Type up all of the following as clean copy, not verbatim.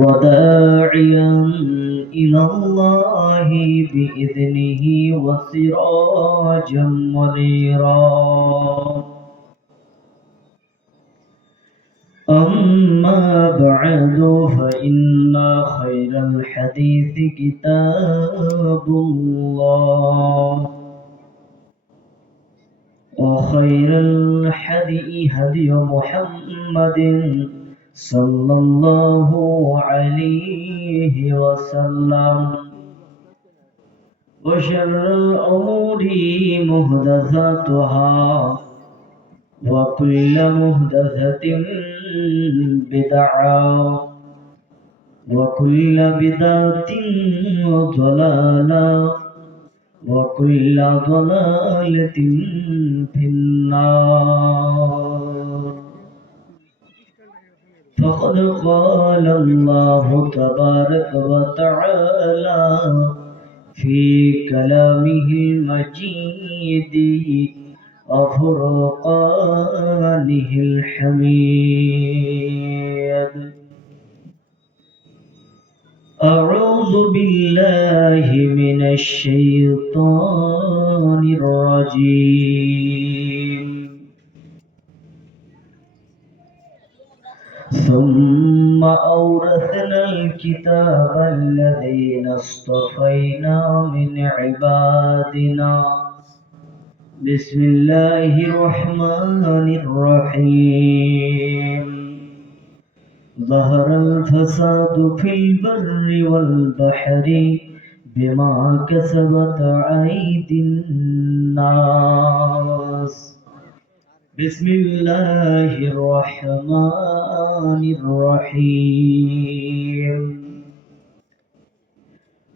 وداعيا إلى الله بإذنه وسراجا منيرا. أما بعد فإن خير الحديث كتاب الله، وخير الهدي هدي محمد صلى الله عليه وسلم، وشر الأمور محدثاتها، وكل محدثة بدعة، وكل بدعة ضلالة، وكل ضلالة في النار. فقد قال الله تبارك وتعالى في كلامه المجيد وفرقانه الحميد: أعوذ بالله من الشيطان الرجيم. ثم أورثنا الكتاب الذين اصطفينا من عبادنا. بسم الله الرحمن الرحيم. ظهر الفساد في البر والبحر بما كسبت أيدي الناس. بسم الله الرحمن الرحيم.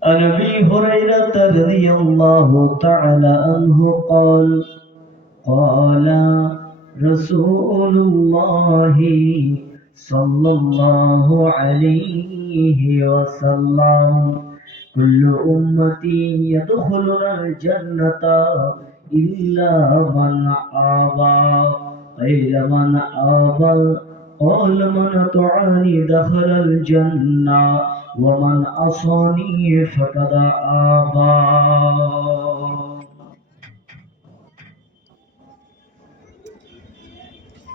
عن أبي هريرة رضي الله تعالى عنه قال: قال رسول الله صلى الله عليه وسلم: كل أمتي يدخلون الجنة إلا من آبى. قيل من آبى؟ قال: من أطاعني دخل الجنة ومن عصاني فقد آبى.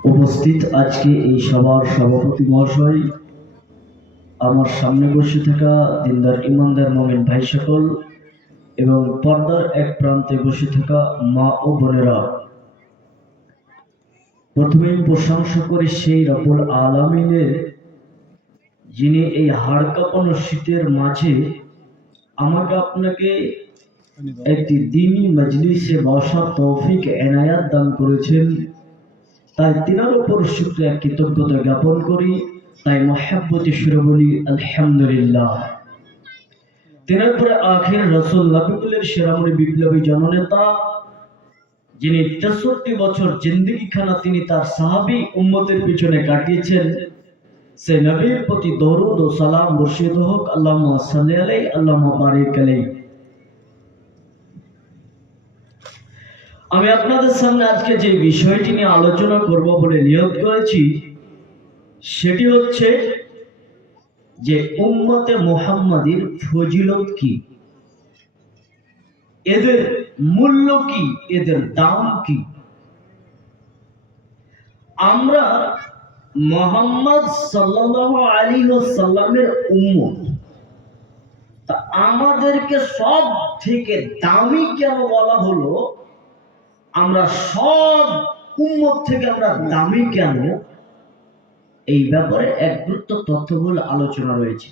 উপস্থিত আজকে এই সভার সভাপতি মহাশয়, আমার সামনে বসে থাকা দিনদার ইমানদার মুমিন ভাই সকল এবং পর্দার এক প্রান্তে বসে থাকা মা ও বোনেরা, প্রথমেই প্রশংসা করি সেই রব্বুল আলামিনের, যিনি এই হাড় কাঁপানো শীতের মাঝে আমাকে আপনাকে একটি দ্বীনি মজলিসে বসার তৌফিক এনায়াত দান করেছেন। তাই তিনার উপর শুকরিয়া কৃতজ্ঞতা জ্ঞাপন করি। তাই মহব্বতে সুরে বলি আলহামদুলিল্লাহ। তিনার পরে আখির রাসূল নবীকুলের শিরোমণি বিপ্লবী জননেতা, যিনি ৬৩ বছর জিন্দেগিখানা তিনি তার সাহাবী উম্মতের পিছনে কাটিয়েছেন, সে নবীর প্রতি দরুদ ও সালাম বর্ষিত হোক। আল্লাহুম্মা সাল্লি আলাইহি আল্লাহুম্মা বারিক আলাইহি। আমি আপনাদের সামনে আজকে যে বিষয়টি নিয়ে আলোচনা করব বলে নিয়ত করেছি, সেটি হচ্ছে যে উম্মতে মুহাম্মাদীর ফজিলত কি, এদের মূল্য কি, এদের দাম কি। আমরা মুহাম্মদ সাল্লাল্লাহু আলাইহি ওয়াসাল্লামের উম্মত, তা আমাদেরকে সব থেকে দামি কেন বলা হলো? আমরা সব উম্মত থেকে আমরা দামি কেন? এই ব্যাপারে এক গুরুত্ব তথ্যবহুল আলোচনা রয়েছে।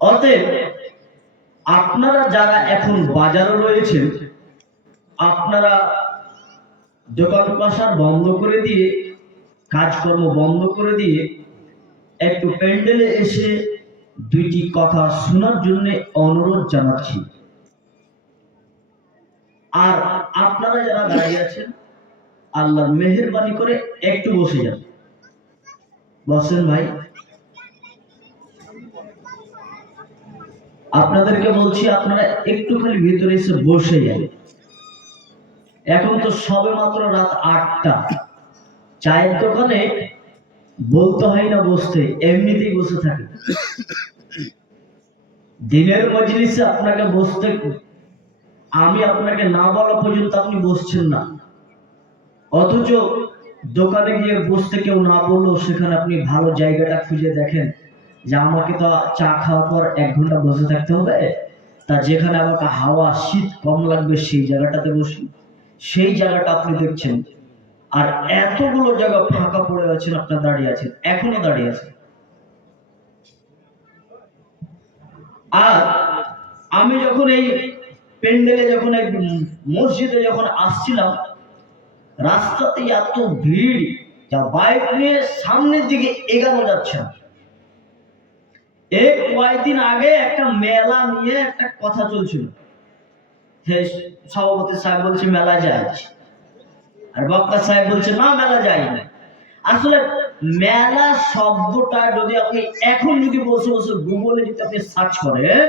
অতএব আপনারা যারা এখন বাজারে রয়েছেন, আপনারা দোকান পাশার বন্ধ করে দিয়ে, কাজকর্ম বন্ধ করে দিয়ে একটু প্যান্ডেলে এসে দুইটি কথা শোনার জন্য অনুরোধ জানাচ্ছি। আর আপনারা যারা দাঁড়িয়ে আছেন, আল্লাহর মেহেরবানি করে একটু বসে যান। বসেন ভাই। আপনাদেরকে বলছি, আপনারা একটু খালি ভিতরে এসে বসে যান। এখন তো সবে মাত্র রাত ৮টা। চায়ের দোকানে বলতে হয় না বসতে, এমনিতেই বসে থাকে। দিনের মজলিসে আপনাকে বসতে, আমি আপনাকে না বলা পর্যন্ত আপনি বসছেন না, অথচ দোকানে গিয়ে বসতে কেউ না বললেও সেখানে আপনি ভালো জায়গাটা খুঁজে দেখেন যে আমাকে তো চা খাওয়ার পর 1 ঘন্টা বসে থাকতে হবে, তা যেখানে আমাকে হাওয়া শীত কম লাগবে সেই জায়গাটাতে বসি, সেই জায়গাটা আপনি দেখছেন। আর এতগুলো জায়গা ফাঁকা পড়ে আছেন, আপনার দাঁড়িয়ে আছেন, এখনো দাঁড়িয়ে আছেন। আর আমি যখন এই প্যান্ডেলে, যখন এই মসজিদে যখন আসছিলাম, রাস্তাতে এত ভিড়, যা বাইক নিয়ে সামনের দিকে এগানো যাচ্ছে না। এই কয়েকদিন আগে একটা মেলা নিয়ে একটা কথা চলছিল, সভাপতি সাহেব বলছে মেলা যায়, আর বক্তা সাহেব বলছে না মেলা যায় না। আসলে মেলা শব্দটা যদি আপনি এখন যদি বসে বসে গুগলে যদি আপনি সার্চ করেন,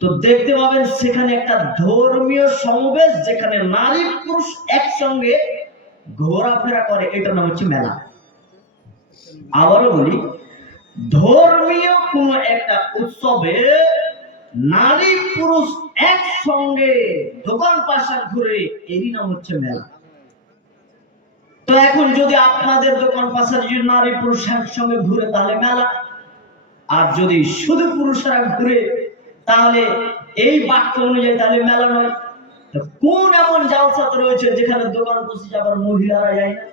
তো দেখতে পাবেন সেখানে একটা ধর্মীয় সমাবেশ যেখানে নারী পুরুষ একসঙ্গে ঘোরাফেরা করে, এটার নাম হচ্ছে মেলা। আবারও বলি, ধর্মীয় কোন একটা উৎসবে নারী পুরুষ একসঙ্গে দোকান পাশার ঘুরে, এরই নাম হচ্ছে মেলা। তো এখন যদি আপনাদের দোকান পাশার যদি নারী পুরুষ একসঙ্গে ঘুরে তাহলে মেলা, আর যদি শুধু পুরুষেরা ঘুরে তাহলে এই বাক্য অনুযায়ী তাহলে মেলা নয়। কোন এমন জালসাতে রয়েছে যেখানে দোকান বসে যাবার মহিলারা যায় না?